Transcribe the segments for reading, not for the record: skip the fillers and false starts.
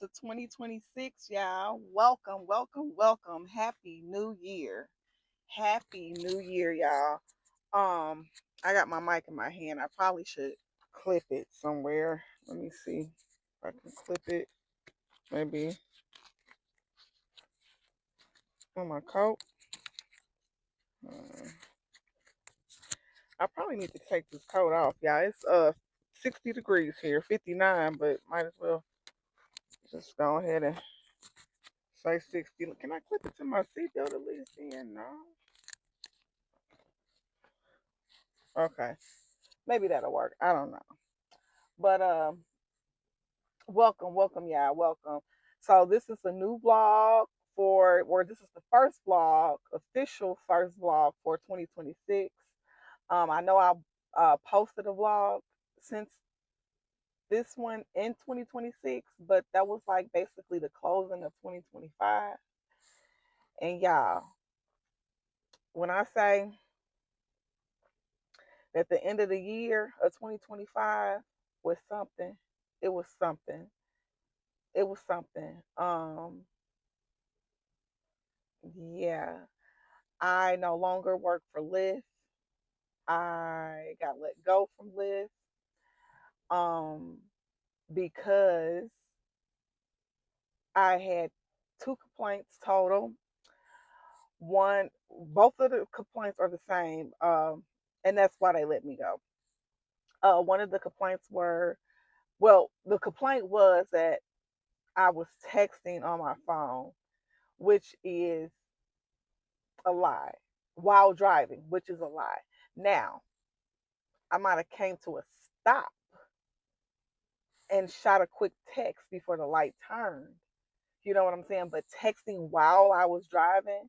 to 2026, y'all. Welcome, welcome, welcome. Happy New Year. Happy New Year, y'all. I got my mic in my hand. I probably should clip it somewhere. Let me see if I can clip it. Maybe on my coat. Uh, I probably need to take this coat off, y'all. It's 60 degrees here, 59, but might as well just go ahead and say 60. Can I clip it to my seatbelt at least? Then no. Okay, maybe that'll work. I don't know. But welcome, welcome, y'all. Welcome. So this is a new vlog or this is the first vlog, official first vlog for 2026. I know I posted a vlog since this one in 2026, but that was like basically the closing of 2025. And y'all, when I say that the end of the year of 2025 was something, it was something. It was something. Yeah, I no longer work for Lyft. I got let go from Lyft um because I had two complaints total. One, both of the complaints are the same, and that's why they let me go. One of the complaints were, well, the complaint was that I was texting on my phone, which is a lie, while driving, which is a lie. Now, I might have came to a stop and shot a quick text before the light turned. You know what I'm saying? But texting while I was driving,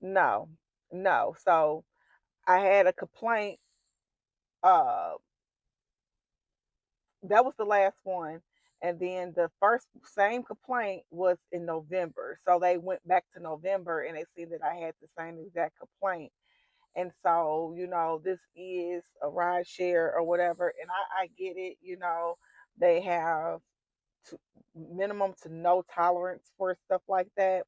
no, no. So I had a complaint. Uh, that was the last one. And then the first same complaint was in November. So they went back to November and they see that I had the same exact complaint. And so, this is a ride share or whatever. And I get it, they have to, minimum to no tolerance for stuff like that.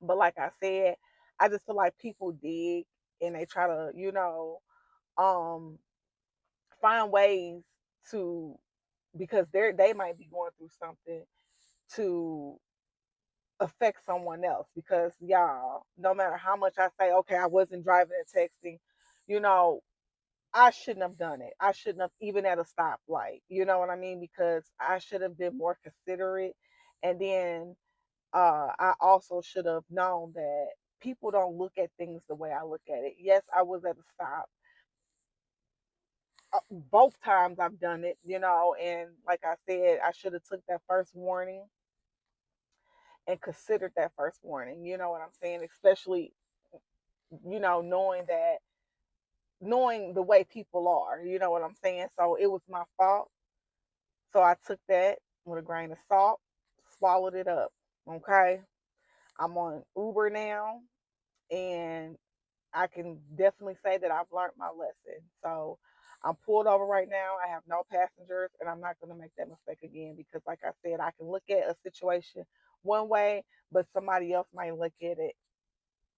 But like I said, I just feel like people dig and they try to, um, find ways to, because they might be going through something, to affect someone else. Because y'all, no matter how much I say, okay, I wasn't driving and texting, you know, I shouldn't have done it. I shouldn't have, even at a stoplight. You know what I mean? Because I should have been more considerate. And then I also should have known that people don't look at things the way I look at it. Yes, I was at a stop. Both times I've done it, and like I said, I should have took that first warning and considered that first warning. You know what I'm saying? Especially, knowing the way people are. You know what I'm saying? So it was my fault. So I took that with a grain of salt, swallowed it up. Okay. I'm on Uber now, and I can definitely say that I've learned my lesson. So I'm pulled over right now. I have no passengers, and I'm not going to make that mistake again because, like I said, I can look at a situation one way, but somebody else might look at it,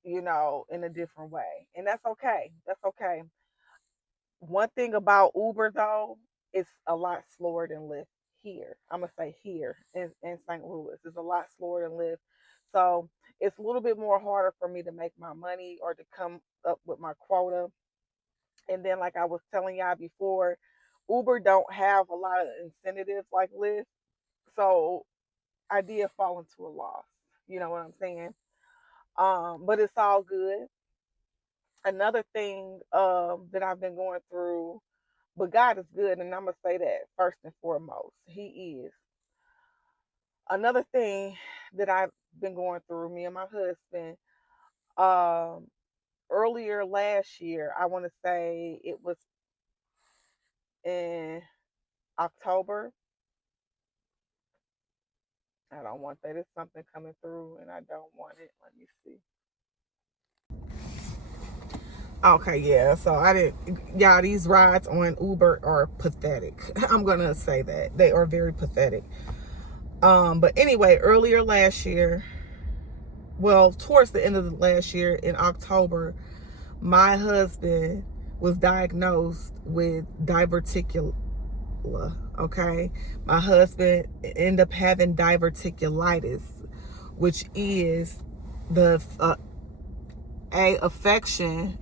in a different way. And that's okay. That's okay. One thing about Uber, though, it's a lot slower than Lyft here. I'm going to say here in St. Louis. It's a lot slower than Lyft. So it's a little bit more harder for me to make my money or to come up with my quota. And then, like I was telling y'all before, Uber don't have a lot of incentives like Lyft. So I did fall into a loss. You know what I'm saying? But it's all good. Another thing that I've been going through, but God is good, and I'm gonna say that first and foremost. He is. Another thing that I've been going through, me and my husband, um, earlier last year, I want to say it was in October. I don't want that. It's something coming through, and I don't want it. Let me see. Okay, yeah. So I didn't. Y'all, these rides on Uber are pathetic. I'm gonna say that they are very pathetic. But anyway, earlier last year, well, towards the end of the last year in October, my husband was diagnosed with diverticular. Okay, my husband ended up having diverticulitis, which is the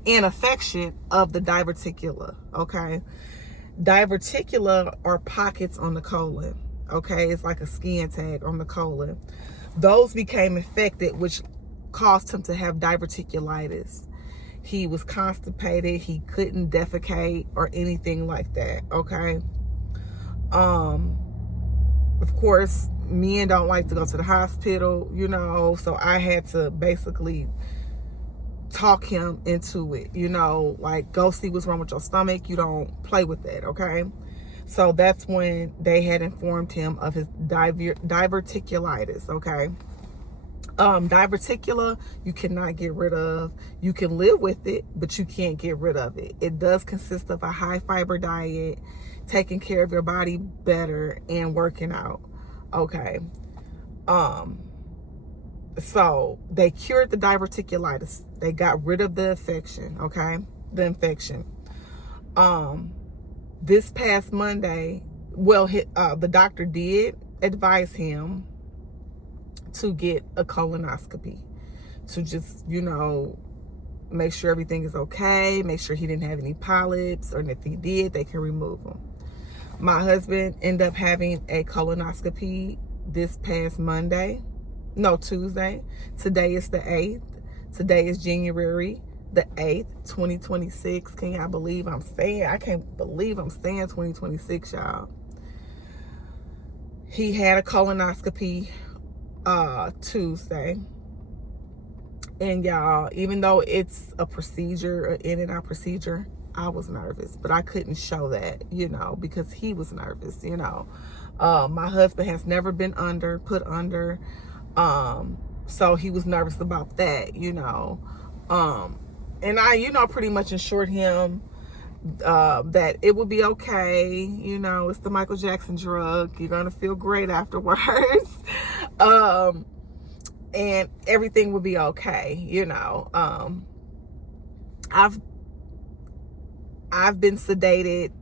infection of the diverticula. Okay, diverticula are pockets on the colon. Okay, it's like a skin tag on the colon. Those became infected, which caused him to have diverticulitis. He was constipated. He couldn't defecate or anything like that. Okay. Of course, men don't like to go to the hospital, so I had to basically talk him into it, like, go see what's wrong with your stomach. You don't play with that, okay? So that's when they had informed him of his diverticulitis, okay? Diverticula, you cannot get rid of. You can live with it, but you can't get rid of it. It does consist of a high fiber diet, taking care of your body better, and working out. Okay. So they cured the diverticulitis. They got rid of the infection. Okay. The infection. This past Monday, well, the doctor did advise him to get a colonoscopy to just, make sure everything is okay, make sure he didn't have any polyps, or if he did, they can remove them. My husband ended up having a colonoscopy this past Tuesday. Today is the 8th. Today is January the 8th, 2026. Can y'all believe I can't believe I'm saying 2026, y'all. He had a colonoscopy Tuesday. And y'all, even though it's a procedure, an in and out procedure, I was nervous, but I couldn't show that, because he was nervous, My husband has never been put under. So he was nervous about that, and I, pretty much assured him that it would be okay. It's the Michael Jackson drug. You're going to feel great afterwards. And everything will be okay. I've been sedated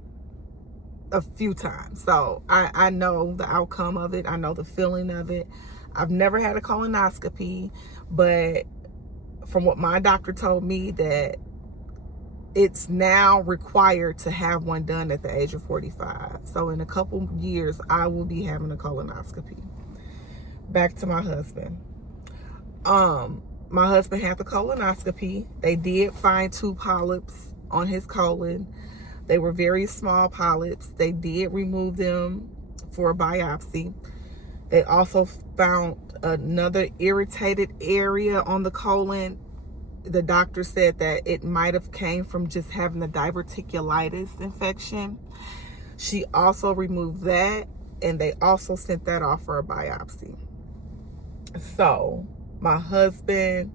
a few times, so I know the outcome of it. I know the feeling of it. I've never had a colonoscopy, but from what my doctor told me, that it's now required to have one done at the age of 45. So in a couple years, I will be having a colonoscopy. Back to my husband. My husband had the colonoscopy. They did find 2 polyps on his colon. They were very small polyps. They did remove them for a biopsy. They also found another irritated area on the colon. The doctor said that it might have came from just having the diverticulitis infection. She also removed that, and they also sent that off for a biopsy. So my husband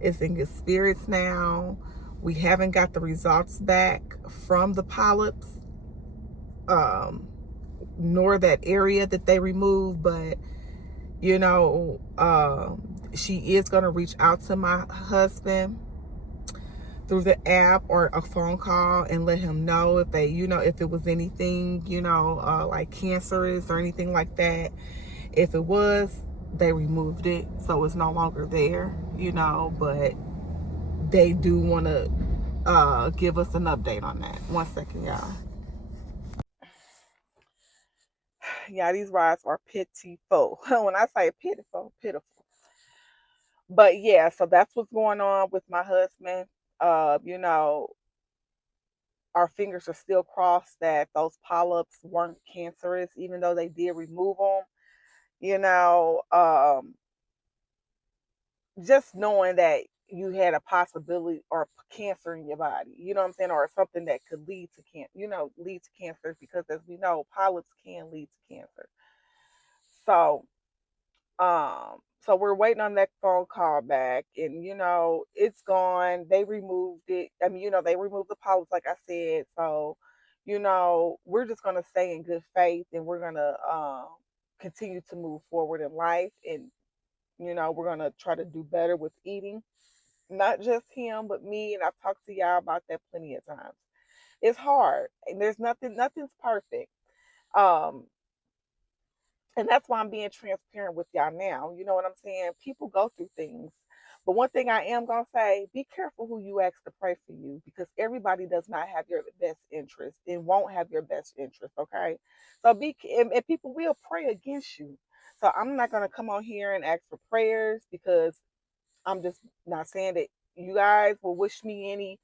is in good spirits now. We haven't got the results back from the polyps, nor that area that they removed, but she is going to reach out to my husband through the app or a phone call and let him know if they, if it was anything, like cancerous or anything like that. If it was, they removed it, so it's no longer there, but they do want to give us an update on that. One second, y'all. Yeah, these rides are pitiful. When I say pitiful, pitiful. But yeah, so that's what's going on with my husband. Uh, you know, our fingers are still crossed that those polyps weren't cancerous, even though they did remove them. You know, just knowing that you had a possibility or cancer in your body, you know what I'm saying, or something that could lead to lead to cancer, because as we know, polyps can lead to cancer. So, so we're waiting on that phone call back, and it's gone. They removed it. I mean, they removed the polyps, like I said. So, we're just gonna stay in good faith, and we're gonna continue to move forward in life. And, we're going to try to do better with eating. Not just him, but me. And I've talked to y'all about that plenty of times. It's hard, and nothing's perfect. Um, and that's why I'm being transparent with y'all now. You know what I'm saying? People go through things. But one thing I am going to say, be careful who you ask to pray for you, because everybody does not have your best interest and won't have your best interest, okay? So and people will pray against you. So I'm not going to come on here and ask for prayers, because I'm just not saying that you guys will wish me any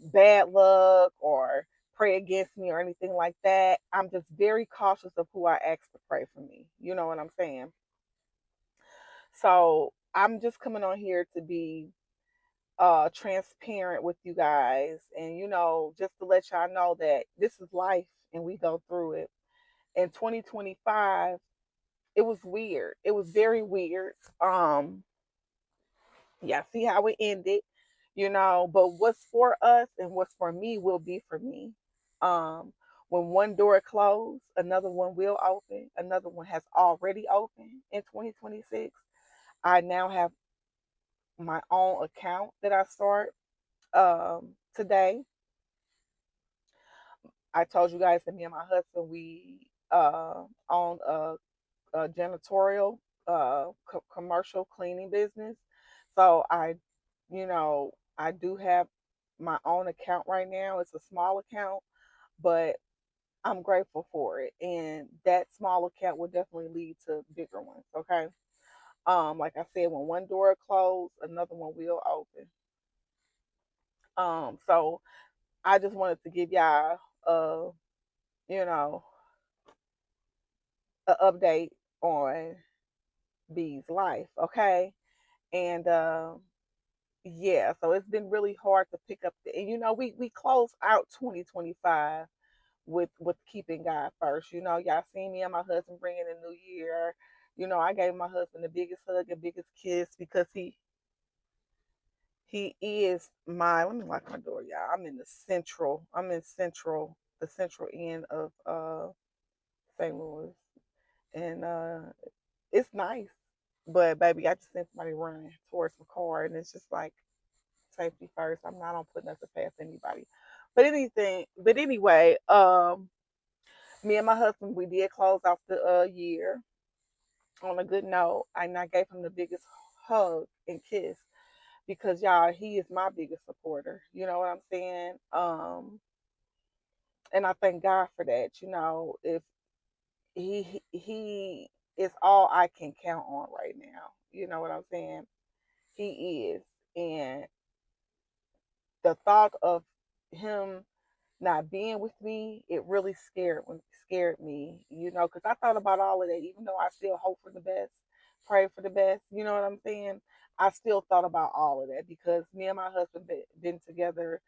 bad luck or pray against me or anything like that. I'm just very cautious of who I ask to pray for me. You know what I'm saying? So I'm just coming on here to be transparent with you guys, and just to let y'all know that this is life and we go through it. In 2025, it was weird. It was very weird. Yeah, see how it ended, but what's for us and what's for me will be for me. Um, when one door closed, another one will open. Another one has already opened in 2026. I now have my own account that I start today. I told you guys that me and my husband, we own a janitorial commercial cleaning business. So I do have my own account right now. It's a small account, but I'm grateful for it. And that small account will definitely lead to bigger ones. Okay. Like I said, when one door closed, another one will open. So I just wanted to give y'all you know, an update on B's life. Okay. And yeah, so it's been really hard to pick up and we close out 2025 with keeping God first. Y'all seen me and my husband bringing the new year. I gave my husband the biggest hug and biggest kiss, because he is my, let me lock my door, y'all. I'm in the central end of St. Louis. And it's nice. But baby, I just seen somebody running towards my car, and it's just like, safety first. I'm not gonna put nothing past anybody. But anyway, me and my husband, we did close off the year on a good note. And I gave him the biggest hug and kiss, because y'all, he is my biggest supporter. You know what I'm saying? And I thank God for that. If he is all I can count on right now. You know what I'm saying? He is. And the thought of him not being with me, it really scared me, because I thought about all of that. Even though I still hope for the best, pray for the best, you know what I'm saying? I still thought about all of that, because me and my husband been together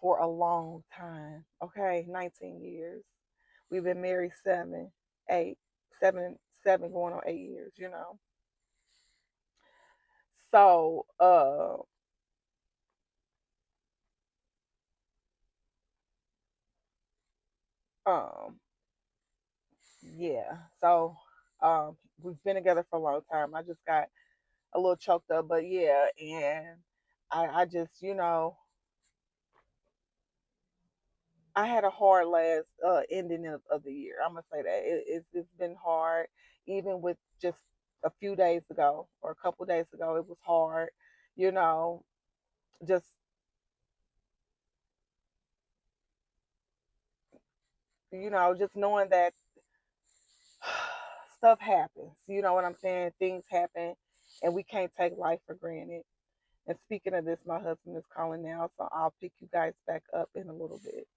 for a long time. Okay, 19 years. We've been married 8, 7 going on 8 years. So um yeah. So we've been together for a long time. I just got a little choked up, but yeah. And I just, I had a hard last ending of the year. I'm gonna say that it's been hard, even with just a few days ago or a couple days ago. It was hard, you know, just just knowing that stuff happens. You know what I'm saying? Things happen, and we can't take life for granted. And speaking of this, my husband is calling now, so I'll pick you guys back up in a little bit.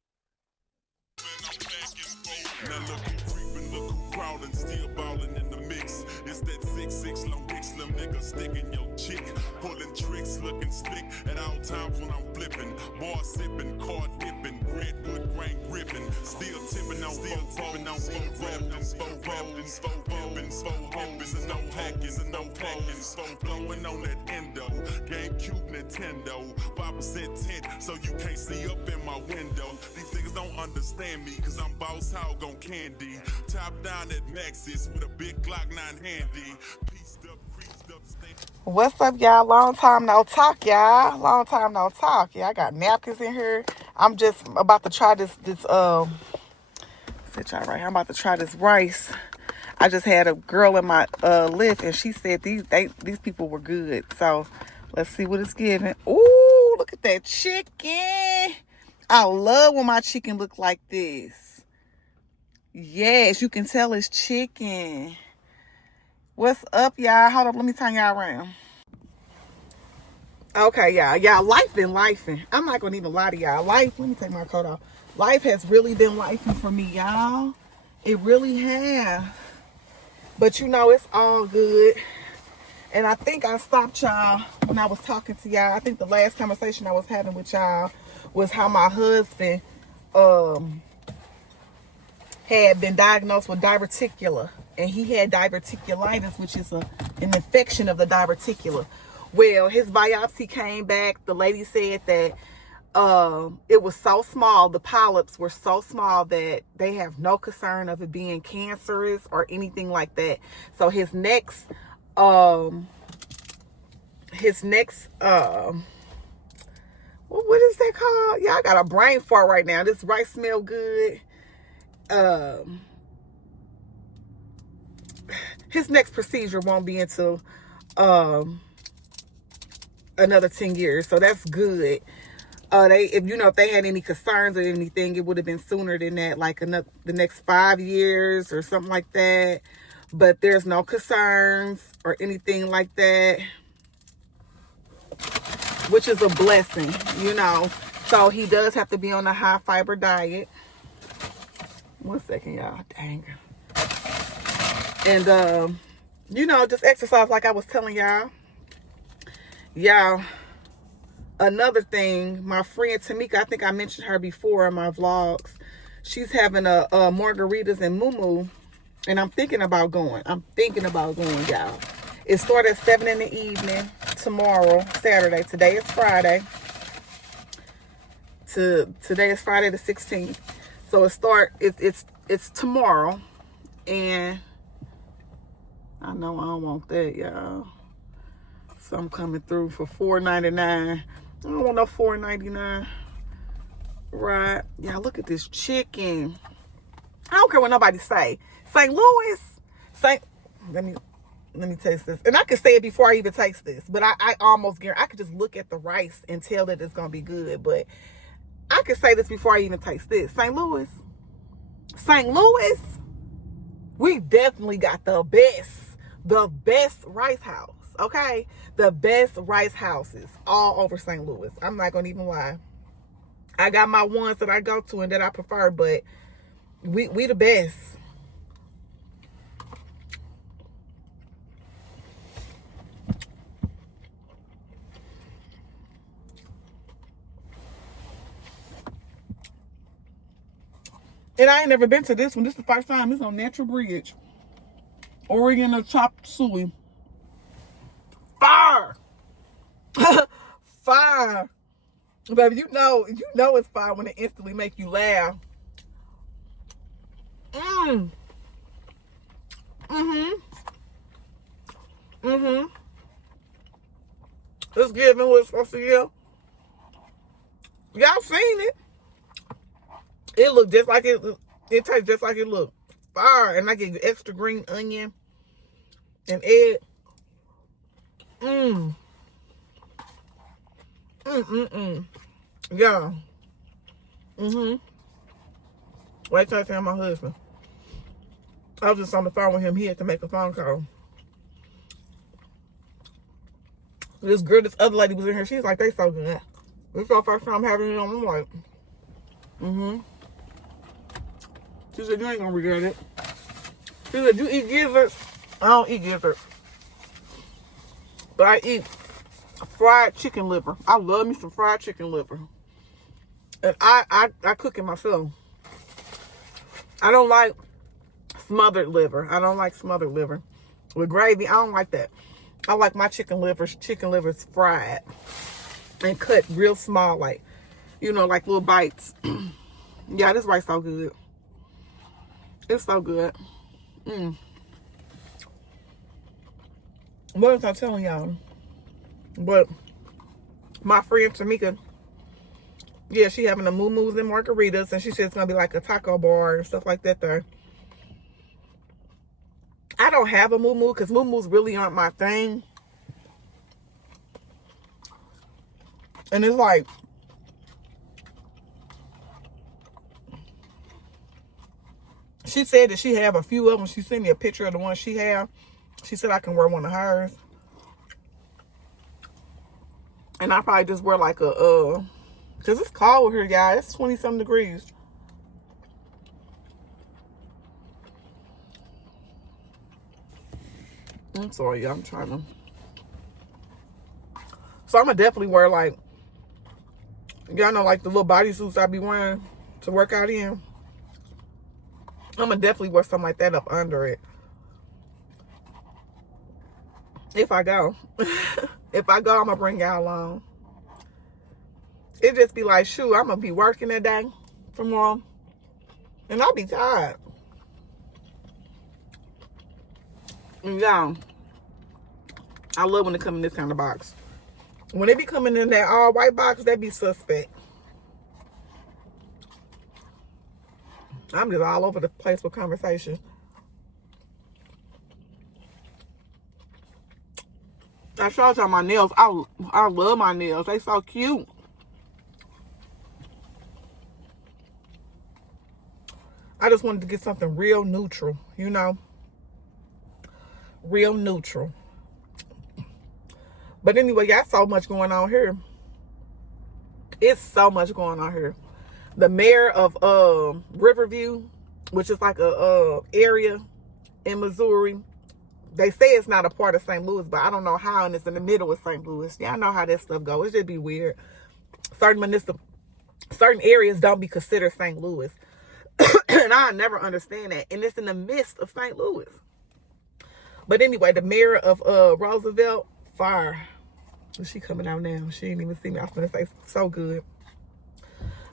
Now look who creeping, look who crawling, still ballin' in the mix. It's that 6'6" long dick slim nigga sticking your chick. Pulling tricks, looking slick at all times when I'm flipping. Bar sipping, car dipping, redwood grain gripping. Still tipping on, still tipping on, still rapping, slow rapping, slow rapping, slow rapping, and no hacking, and no hacking. So blowing on that endo, GameCube, Nintendo, 5% tint, so you can't see up in my window. These niggas don't understand me, cause I'm boss hog on candy. Top down at Maxis with a big Glock 9 handy. Pieced up, creased up, What's up, y'all? Long time no talk, y'all. Long time no talk. Yeah, I got napkins in here. I'm just about to try this sit y'all right here. I'm about to try this rice. I just had a girl in my lift, and she said these people were good. So let's see what it's giving. Ooh, look at that chicken. I love when my chicken look like this. Yes, you can tell it's chicken. What's up, y'all? Hold up, let me turn y'all around. Okay, y'all, life been lifing. I'm not gonna even lie to y'all. Let me take my coat off. Life has really been lifing for me, y'all. It really has. But you know, it's all good. And I think I stopped y'all when I was talking to y'all. I think the last conversation I was having with y'all was how my husband had been diagnosed with diverticular. And he had diverticulitis, which is an infection of the diverticula. Well, his biopsy came back. The lady said that it was so small, the polyps were so small that they have no concern of it being cancerous or anything like that. So his next what is that called? Yeah, I got a brain fart right now. This rice smell good. His next procedure won't be until another 10 years, so that's good. If they had any concerns or anything, it would have been sooner than that, like the next 5 years or something like that. But there's no concerns or anything like that, which is a blessing, So he does have to be on a high fiber diet. 1 second, y'all. Dang. And just exercise like I was telling y'all. Y'all, another thing, my friend Tamika, I think I mentioned her before in my vlogs. She's having a margaritas and moo, and I'm thinking about going. y'all. It starts at 7 in the evening tomorrow, Saturday. Today is Friday. Today is Friday the 16th. So it's tomorrow, and I know I don't want that, y'all. So I'm coming through for $4.99. I don't want no $4.99. Right. Y'all, look at this chicken. I don't care what nobody say. St. Louis. Let me taste this. And I can say it before I even taste this. But I almost guarantee I could just look at the rice and tell that it's gonna be good. But I can say this before I even taste this. St. Louis. We definitely got the best rice house. Okay, the best rice houses all over St. Louis. I'm not gonna even lie. I got my ones that I go to and that I prefer, but we the best. And I ain't never been to this one. This is the first time. It's on Natural Bridge, Oregon of Chop Suey. Fire. Fire. But you know it's fire when it instantly make you laugh. It's giving what it's supposed to give. Y'all seen it. It looked just like it tastes just like it looked. Fire. And I get extra green onion and egg. Yeah. Wait till I tell my husband. I was just on the phone with him. He had to make a phone call. This other lady was in here. She's like, they so good. This is our first time having it on. I'm like, She said, you ain't gonna regret it. She said, you eat gizzards? I don't eat gizzards. But I eat fried chicken liver. I love me some fried chicken liver. And I cook it myself. I don't like smothered liver. I don't like smothered liver. With gravy, I don't like that. I like my chicken livers fried and cut real small, like, you know, like little bites. Yeah, this rice so good. It's so good. What was I telling y'all? But my friend Tamika, yeah, she having the moo-moos and margaritas, and she said it's gonna be like a taco bar and stuff like that there. I don't have a moo-moo because moo-moos really aren't my thing. And it's like, she said that she have a few of them. She sent me a picture of the one she have. She said I can wear one of hers. And I probably just wear like a, because it's cold here, guys. It's 20-something degrees. I'm sorry, y'all. I'm trying to. So I'm going to definitely wear like, y'all know, like the little bodysuits I be wearing to work out in. I'm going to definitely wear something like that up under it. If I go. If I go, I'm going to bring y'all along. It just be like, shoot, I'm going to be working that day tomorrow. And I'll be tired. Yeah. I love when it come in this kind of box. When they be coming in that all white box, that be suspect. I'm just all over the place with conversation. I showed y'all my nails. I love my nails. They so cute. I just wanted to get something real neutral, you know? Real neutral. But anyway, got so much going on here. It's so much going on here. The mayor of Riverview, which is like a area in Missouri, they say it's not a part of St. Louis, but I don't know how, and it's in the middle of St. Louis. Y'all know how that stuff goes. It just be weird. Certain areas don't be considered St. Louis. And I never understand that. And it's in the midst of St. Louis. But anyway, the mayor of Roosevelt, fire. She coming out now. She didn't even see me. I was going to say, so good.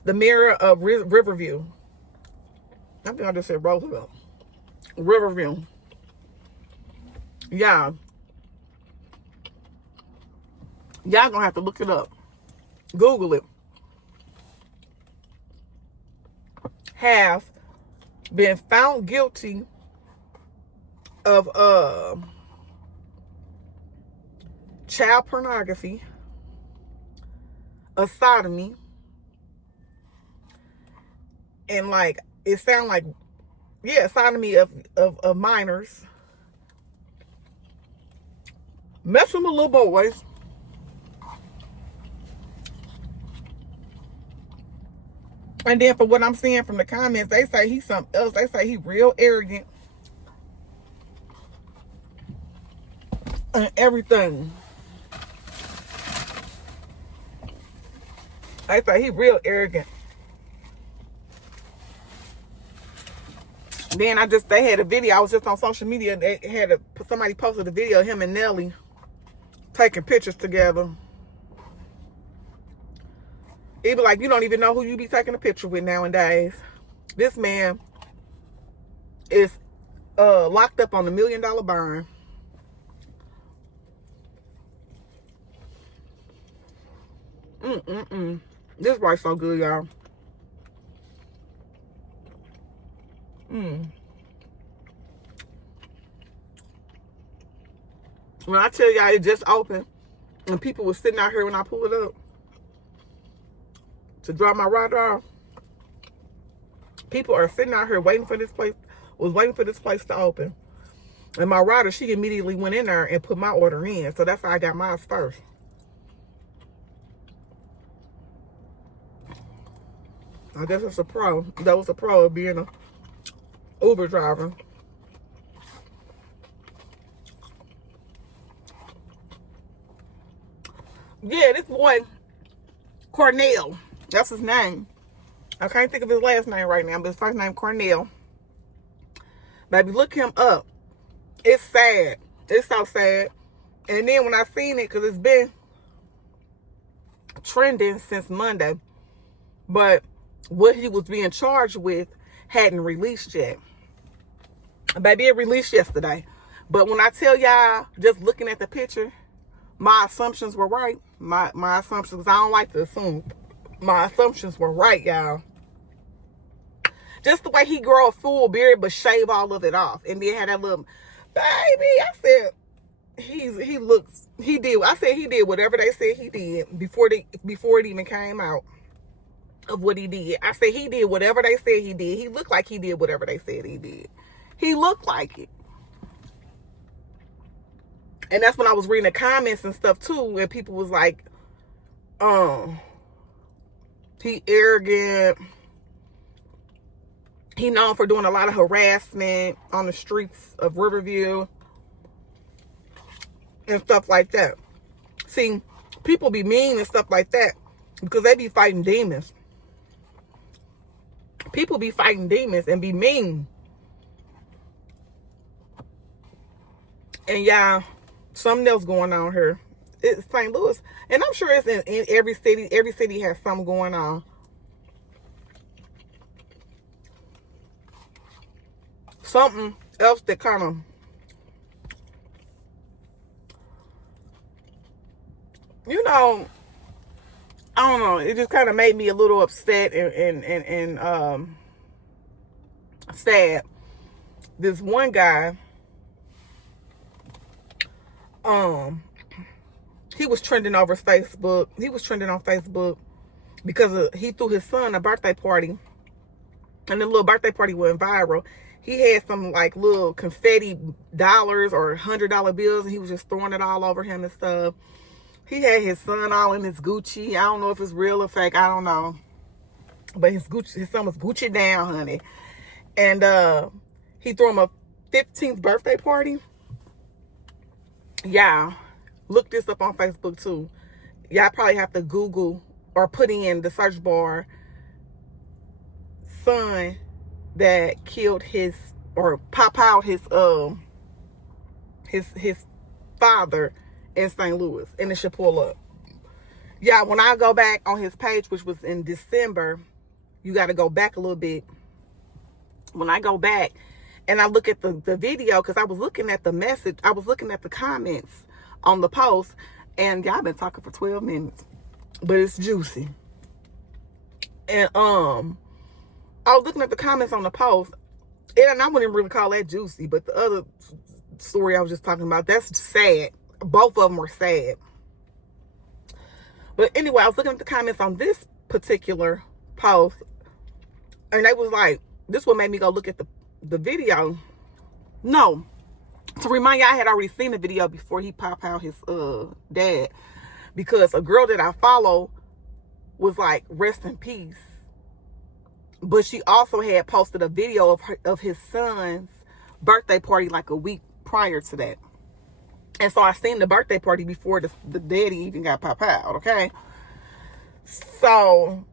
The mayor of Riverview. I think I just said Roosevelt. Riverview. Yeah. Y'all gonna have to look it up. Google it. Have been found guilty of child pornography, a sodomy, and like it sound like, yeah, sodomy of minors, messing with little boys, and then for what I'm seeing from the comments, they say he's something else. They say he real arrogant and everything. They say he real arrogant. Then they had a video. I was just on social media. They had somebody posted a video of him and Nelly taking pictures together. It be like, you don't even know who you be taking a picture with nowadays. This man is locked up on $1 million bond. This rice so good, y'all. When I tell y'all it just opened, and people were sitting out here when I pulled it up to drop my rider off. People are sitting out here waiting for this place to open. And my rider, she immediately went in there and put my order in. So that's how I got mine first. I guess it's a pro. That was a pro of being a Uber driver. Yeah, this boy, Cornell. That's his name. I can't think of his last name right now, but his first name, Cornell. Baby, look him up. It's sad. It's so sad. And then when I seen it, because it's been trending since Monday, but what he was being charged with hadn't released yet. Baby, it released yesterday. But when I tell y'all, just looking at the picture, my assumptions were right. My assumptions, because I don't like to assume. My assumptions were right, y'all. Just the way he grow a full beard but shave all of it off. And then had that little, baby, I said, he did whatever they said he did before it even came out of what he did. I said he did whatever they said he did. He looked like he did whatever they said he did. He looked like it. And that's when I was reading the comments and stuff too, and people was like, he arrogant. He known for doing a lot of harassment on the streets of Riverview and stuff like that. See, people be mean and stuff like that because they be fighting demons. People be fighting demons and be mean. And y'all, something else going on here. It's St. Louis. And I'm sure it's in every city. Every city has something going on. Something else that kind of, you know, I don't know. It just kind of made me a little upset and sad. This one guy, he was trending over Facebook. He was trending on Facebook because he threw his son a birthday party, and the little birthday party went viral. He had some like little confetti dollars or $100 bills, and he was just throwing it all over him and stuff. He had his son all in his Gucci. I don't know if it's real or fake. I don't know. But his son was Gucci down, honey. And he threw him a 15th birthday party. Yeah. Look this up on Facebook too. Y'all probably have to Google or put in the search bar son that killed his or pop out his father in St. Louis, and it should pull up. Yeah, when I go back on his page, which was in December, you got to go back a little bit. When I go back and I look at the video, because I was looking at the message, I was looking at the comments on the post, and y'all been talking for 12 minutes, but it's juicy. And I was looking at the comments on the post, and I wouldn't really call that juicy, but the other story I was just talking about, that's sad. Both of them were sad. But anyway, I was looking at the comments on this particular post, and they was like, this what made me go look at the video. No, to remind you, I had already seen the video before he popped out his dad, because a girl that I follow was like, rest in peace. But she also had posted a video of his son's birthday party like a week prior to that. And so I seen the birthday party before the daddy even got popped out, okay? So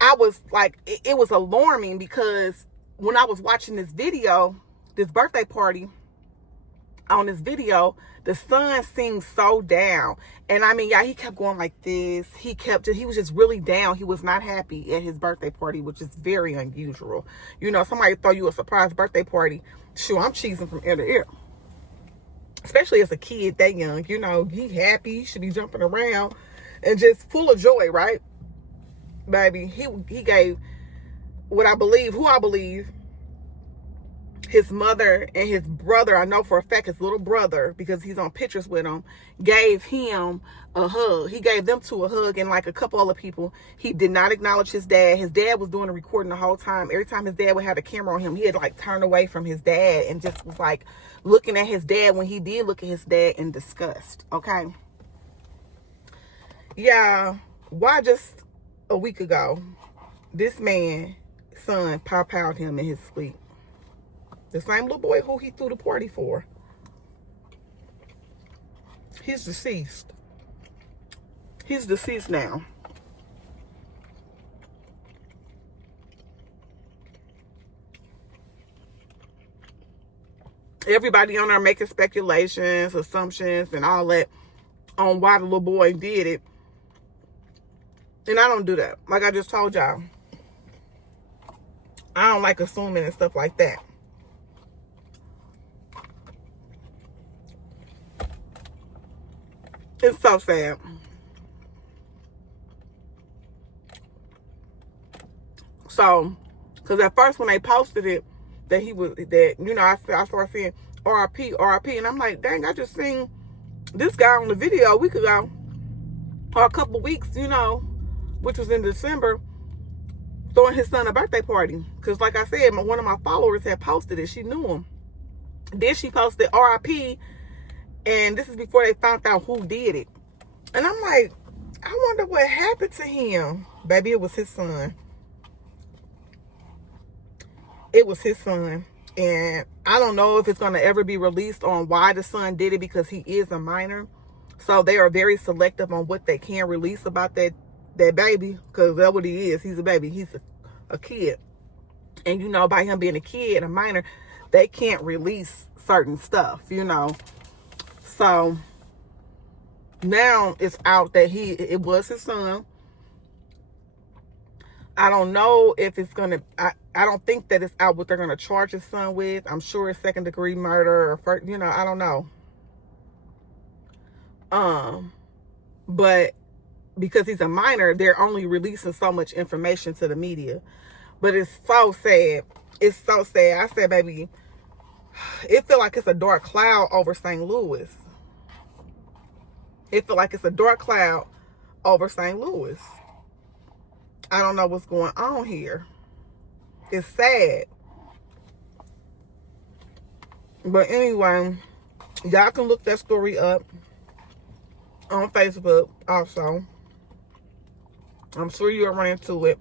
I was like, it was alarming, because when I was watching this video, this birthday party, on this video, the son seemed so down. And I mean, yeah, he kept going like this. He was just really down. He was not happy at his birthday party, which is very unusual. You know, somebody throw you a surprise birthday party. Sure, I'm cheesing from ear to ear. Especially as a kid that young, you know, he happy, he should be jumping around and just full of joy, right? Baby, he gave who I believe, his mother and his brother, I know for a fact his little brother, because he's on pictures with him, gave him a hug. He gave them two a hug, and like a couple other people. He did not acknowledge his dad. His dad was doing the recording the whole time. Every time his dad would have the camera on him, he had like turned away from his dad and just was like looking at his dad, when he did look at his dad in disgust, okay? Yeah, why just a week ago, this man, son, pop out him in his sleep. The same little boy who he threw the party for. He's deceased. He's deceased now. Everybody on there making speculations, assumptions, and all that on why the little boy did it. And I don't do that. Like I just told y'all, I don't like assuming and stuff like that. It's so sad. So, because at first when they posted it, that he was, that, you know, I started saying RIP, RIP. And I'm like, dang, I just seen this guy on the video a week ago, or a couple weeks, you know, which was in December, throwing his son a birthday party. Because like I said, one of my followers had posted it. She knew him. Then she posted RIP, and this is before they found out who did it. And I'm like, I wonder what happened to him. Baby, it was his son. It was his son. And I don't know if it's going to ever be released on why the son did it, because he is a minor. So they are very selective on what they can release about that baby, because that's what he is. He's a baby. He's a kid. And, you know, by him being a kid, a minor, they can't release certain stuff, you know. So now it's out that it was his son. I don't know if it's going to, I don't think that it's out what they're going to charge his son with. I'm sure it's second-degree murder or first, you know, I don't know. But because he's a minor, they're only releasing so much information to the media. But it's so sad. It's so sad. I said, baby, it feel like it's a dark cloud over St. Louis. It feel like it's a dark cloud over St. Louis. I don't know what's going on here. It's sad. But anyway, y'all can look that story up on Facebook also. I'm sure you'll run into it.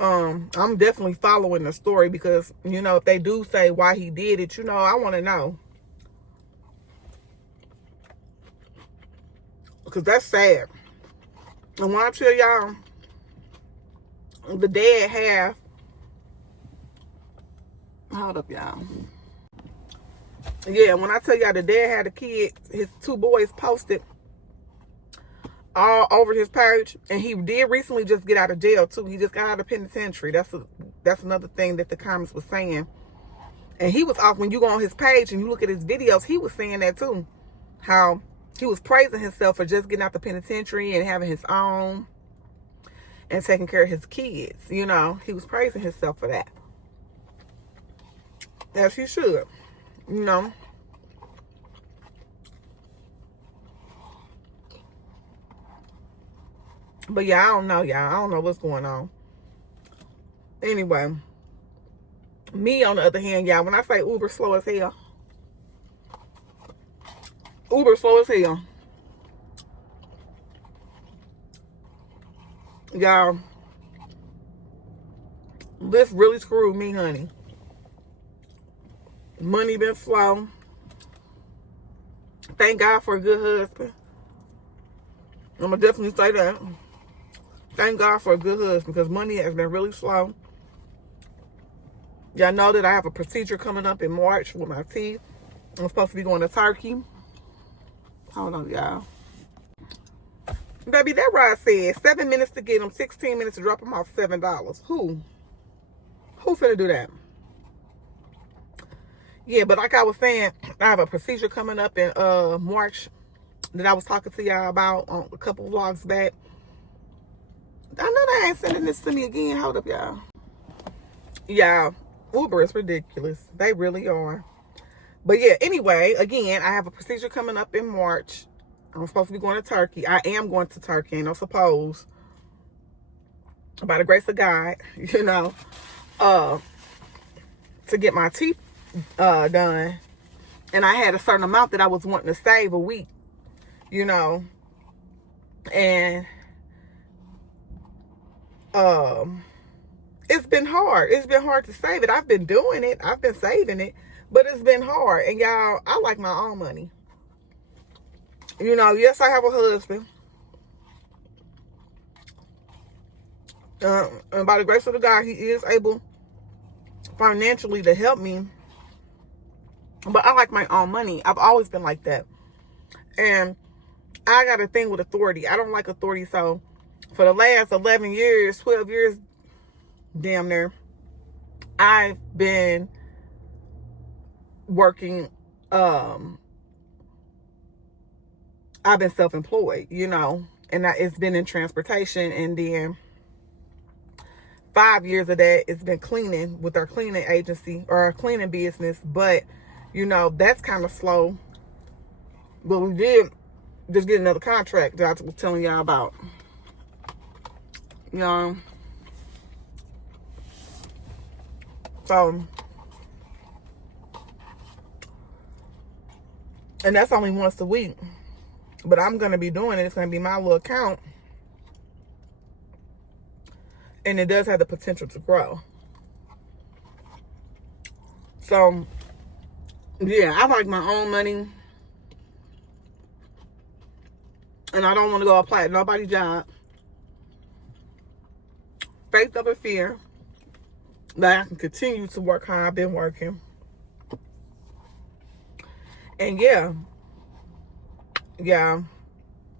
I'm definitely following the story because, you know, if they do say why he did it, you know, I want to know. Because that's sad. And when I tell y'all, the dead half, hold up, y'all. Yeah, when I tell y'all the dad had a kid, his two boys posted all over his page, and he did recently just get out of jail too. He just got out of penitentiary. That's another thing that the comments was saying. And he was off, when you go on his page and you look at his videos, he was saying that too. How he was praising himself for just getting out the penitentiary and having his own and taking care of his kids. You know, he was praising himself for that. As he should, you know. But yeah, I don't know, y'all. I don't know what's going on. Anyway, me on the other hand, y'all, when I say Uber slow as hell, Uber slow as hell. Y'all, this really screwed me, honey. Money been slow. Thank God for a good husband. I'm going to definitely say that. Thank God for a good husband, because money has been really slow. Y'all know that I have a procedure coming up in March with my teeth. I'm supposed to be going to Turkey. Hold on, y'all. Baby, that ride said 7 minutes to get them, 16 minutes to drop them off, $7. Who finna do that? Yeah, but like I was saying, I have a procedure coming up in March that I was talking to y'all about on a couple vlogs back. I know they ain't sending this to me again. Hold up, y'all. Y'all, Uber is ridiculous. They really are. But yeah, anyway, again, I have a procedure coming up in March. I'm supposed to be going to Turkey. I am going to Turkey, and I suppose, by the grace of God, you know, to get my teeth done. And I had a certain amount that I was wanting to save a week, you know. And it's been hard. It's been hard to save it. I've been doing it. I've been saving it. But it's been hard. And y'all, I like my own money. You know, yes, I have a husband. And by the grace of the God, he is able financially to help me. But I like my own money. I've always been like that. And I got a thing with authority. I don't like authority. So for the last 11 years, 12 years, damn near, I've been working. I've been self-employed, you know, and it's been in transportation. And then 5 years of that, it's been cleaning with our cleaning agency or our cleaning business. But, you know, that's kind of slow. But we did just get another contract that I was telling y'all about. You know, so, and that's only once a week. But I'm going to be doing it. It's going to be my little account. And it does have the potential to grow. So, yeah, I like my own money. And I don't want to go apply at nobody's job. Faith over fear. That I can continue to work how I've been working. And yeah,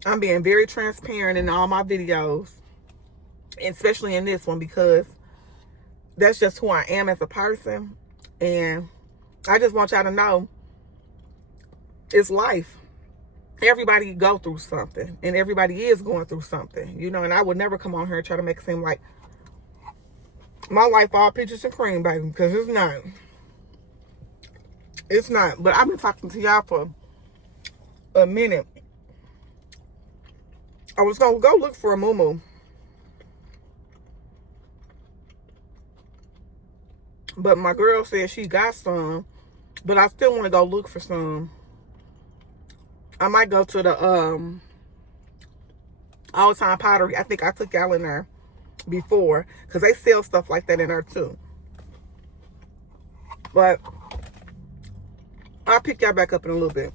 I'm being very transparent in all my videos. Especially in this one, because that's just who I am as a person. And I just want y'all to know it's life. Everybody go through something, and everybody is going through something, you know. And I would never come on here and try to make it seem like my life all peaches and cream, baby, because it's not. It's not. But I've been talking to y'all for a minute. I was gonna go look for a moo-moo, but my girl said she got some, but I still want to go look for some. I might go to the Old Time Pottery. I think I took y'all in there before, because they sell stuff like that in there too. But I'll pick y'all back up in a little bit.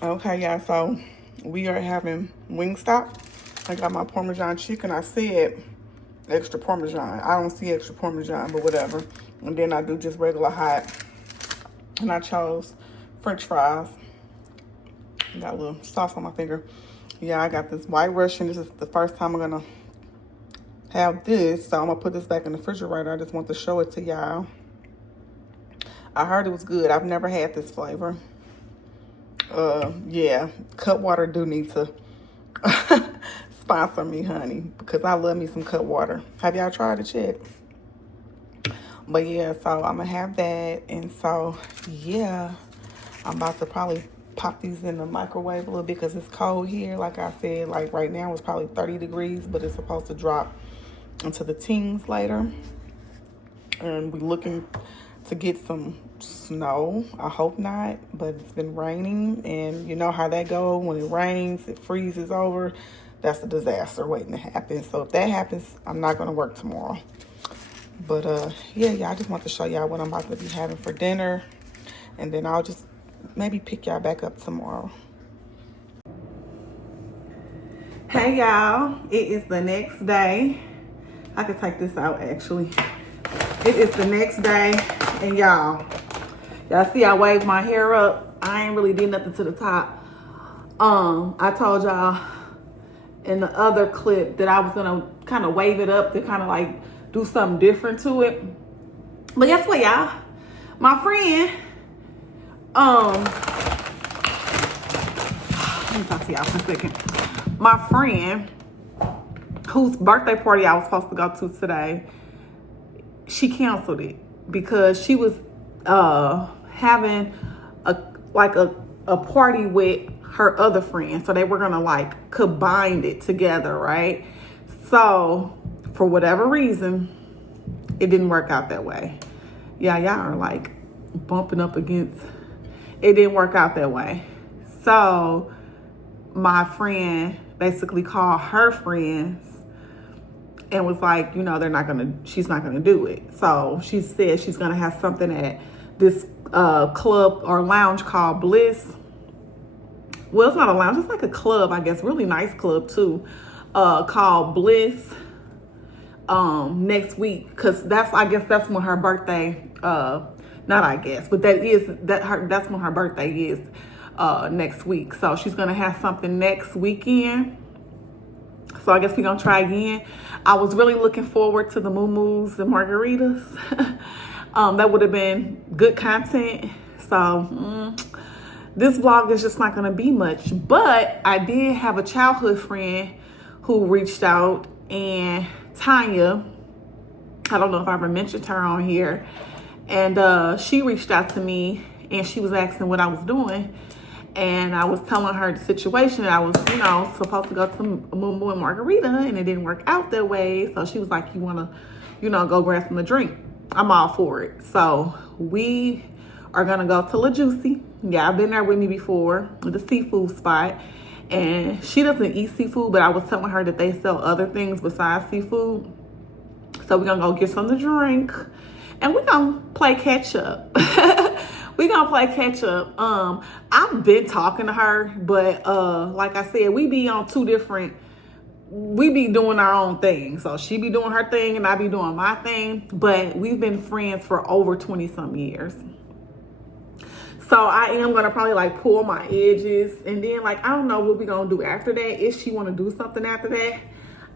Okay, y'all, so we are having Wingstop. I got my Parmesan chicken. I said extra Parmesan. I don't see extra Parmesan, but whatever. And then I do just regular hot. And I chose French fries. Got a little sauce on my finger. Yeah, I got this White Russian. This is the first time I'm gonna have this, so I'm gonna put this back in the refrigerator. I just want to show it to y'all. I heard it was good. I've never had this flavor. Yeah, Cutwater do need to sponsor me, honey, because I love me some Cutwater. Have y'all tried it yet? But yeah, so I'm gonna have that. And so yeah, I'm about to probably pop these in the microwave a little bit because it's cold here. Like I said, like right now it's probably 30 degrees, but it's supposed to drop into the teens later. And we're looking to get some snow. I hope not, but it's been raining, and you know how that go. When it rains, it freezes over. That's a disaster waiting to happen. So if that happens, I'm not gonna work tomorrow. But yeah, I just want to show y'all what I'm about to be having for dinner, and then I'll just maybe pick y'all back up tomorrow. Hey y'all, it is the next day. I could take this out actually. It is the next day, and y'all see I waved my hair up. I ain't really did nothing to the top. I told y'all in the other clip that I was gonna kind of wave it up to kind of like do something different to it. But guess what, y'all? My friend, let me talk to y'all for a second. My friend, whose birthday party I was supposed to go to today, she canceled it because she was having a party with her other friend. So they were gonna like combine it together, right? So for whatever reason, it didn't work out that way. Yeah, y'all are like bumping up against, it didn't work out that way. So my friend basically called her friends and was like, you know, she's not gonna do it. So she said she's gonna have something at this club or lounge called Bliss. Well, it's not a lounge, it's like a club, I guess, really nice club too. called Bliss next week, because I guess that's when her birthday, not I guess, but that's when her birthday is next week. So she's gonna have something next weekend. So I guess we're gonna try again. I was really looking forward to the moo-moos and margaritas. That would have been good content. So this vlog is just not gonna be much, but I did have a childhood friend who reached out, and Tanya, I don't know if I ever mentioned her on here, and she reached out to me and she was asking what I was doing. And I was telling her the situation. I was, supposed to go to Moo Moo and Margarita, and it didn't work out that way. So she was like, you want to, go grab some to drink? I'm all for it. So we are going to go to La Juicy. Yeah, I've been there with me before, with the seafood spot. And she doesn't eat seafood, but I was telling her that they sell other things besides seafood. So we're going to go get something to drink. And we're going to play catch up. We're gonna play catch up. I've been talking to her, but like I said, we be doing our own thing. So she be doing her thing and I be doing my thing, but we've been friends for over 20 some years. So I am gonna probably like pull my edges, and then like I don't know what we gonna do after that. If she wanna do something after that,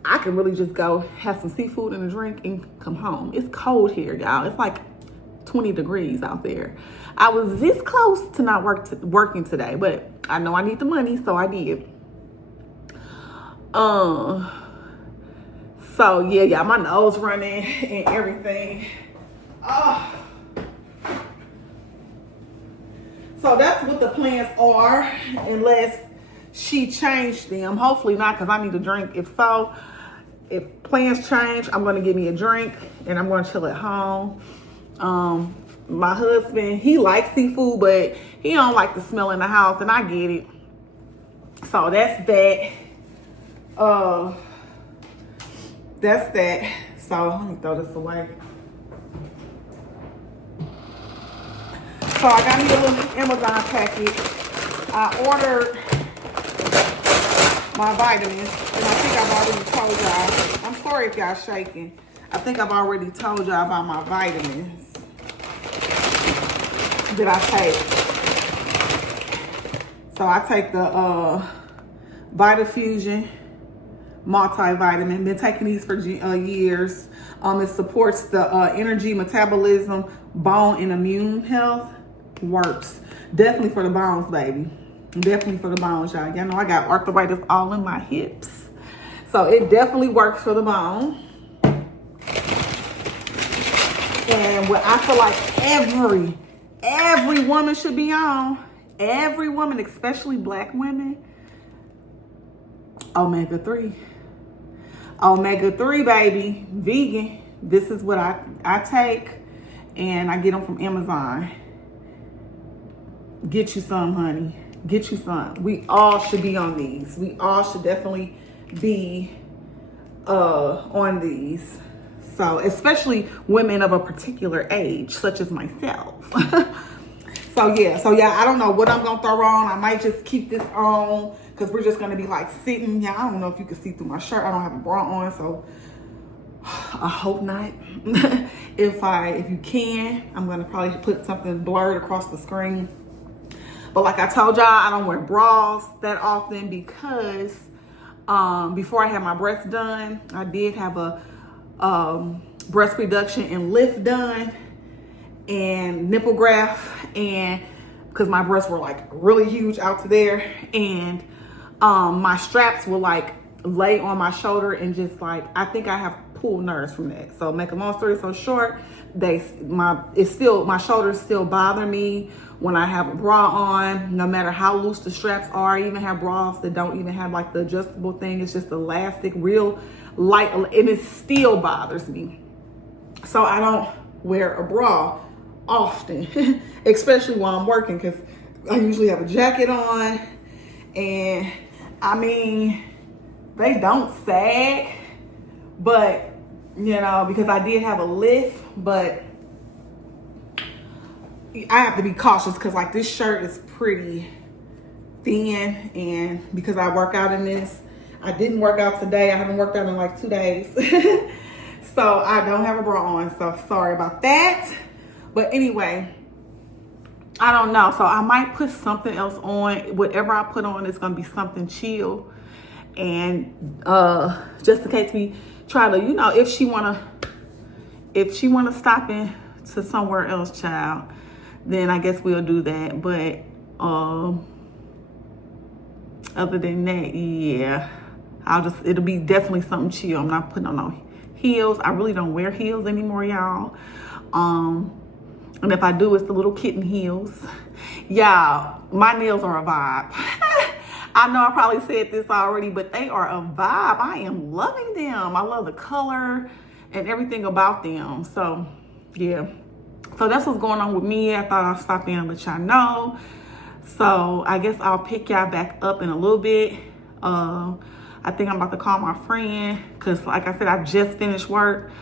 I can really just go have some seafood and a drink and come home. It's cold here, y'all. It's like 20 degrees out there. I was this close to not working today, but I know I need the money, so I did. So yeah, my nose running and everything. So that's what the plans are, unless she changed them. Hopefully not, because I need a drink. If plans change, I'm gonna get me a drink and I'm gonna chill at home. My husband, he likes seafood, but he don't like the smell in the house, and I get it. So that's that. That's that. So let me throw this away. So I got me a little Amazon package. I ordered my vitamins, and I think I've already told y'all. I'm sorry if y'all shaking. I think I've already told y'all about my vitamins that I take. So I take the VitaFusion multivitamin. Been taking these for years. It supports the energy, metabolism, bone, and immune health. Works. Definitely for the bones, baby. Definitely for the bones, y'all. Y'all know I got arthritis all in my hips. So it definitely works for the bone. And what I feel like every woman should be on, every woman, especially black women, omega-3. Omega-3, baby, vegan. This is what I take, and I get them from Amazon. Get you some, honey. Get you some. We all should be on these. We all should definitely be on these. So, especially women of a particular age, such as myself. So yeah, I don't know what I'm gonna throw on. I might just keep this on because we're just gonna be like sitting. Yeah, I don't know if you can see through my shirt. I don't have a bra on, so I hope not. If you can, I'm gonna probably put something blurred across the screen. But like I told y'all, I don't wear bras that often because before I had my breasts done, I did have a breast reduction and lift done and nipple graft, and because my breasts were like really huge out to there, and my straps will like lay on my shoulder, and just like I think I have pulled nerves from that. So make a long story so short, my shoulders still bother me when I have a bra on, no matter how loose the straps are. I even have bras that don't even have like the adjustable thing. It's just elastic, real light, and it still bothers me. So I don't wear a bra often, especially while I'm working, because I usually have a jacket on, and I mean, they don't sag, but because I did have a lift, but I have to be cautious because like this shirt is pretty thin, and because I work out in this, I didn't work out today. I haven't worked out in like 2 days. So I don't have a bra on. So sorry about that. But anyway, I don't know. So I might put something else on. Whatever I put on is going to be something chill. And just in case we try to, you know, if she want to stop in to somewhere else, child, then I guess we'll do that. But other than that, yeah, it'll be definitely something chill. I'm not putting on no heels. I really don't wear heels anymore, y'all. And if I do, it's the little kitten heels. Y'all, my nails are a vibe. I know I probably said this already, but they are a vibe. I am loving them. I love the color and everything about them. So, yeah. So that's what's going on with me. I thought I'd stop in and let y'all know. So I guess I'll pick y'all back up in a little bit. I think I'm about to call my friend because, like I said, I just finished work.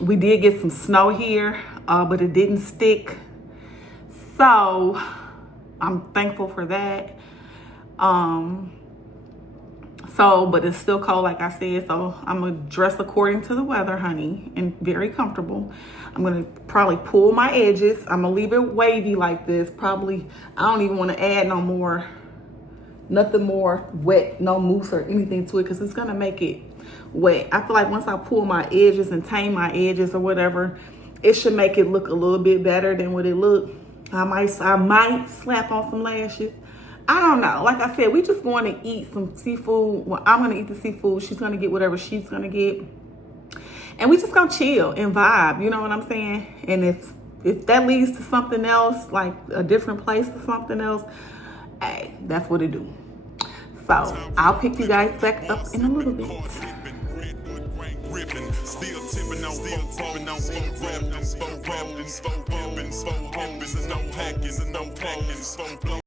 We did get some snow here, but it didn't stick. So I'm thankful for that. But it's still cold, like I said. So I'm gonna dress according to the weather, honey, and very comfortable. I'm gonna probably pull my edges. I'm gonna leave it wavy like this. Probably, I don't even want to add nothing more wet, no mousse or anything to it, because it's gonna make it wet. I feel like once I pull my edges and tame my edges or whatever, it should make it look a little bit better than what it looked. I might slap on some lashes. I don't know. Like I said, we just going to eat some seafood. Well, I'm going to eat the seafood. She's going to get whatever she's going to get. And we just going to chill and vibe. You know what I'm saying? And if that leads to something else, like a different place or something else, hey, that's what it do. So I'll pick you guys back up in a little bit. Still tipping on, no packing,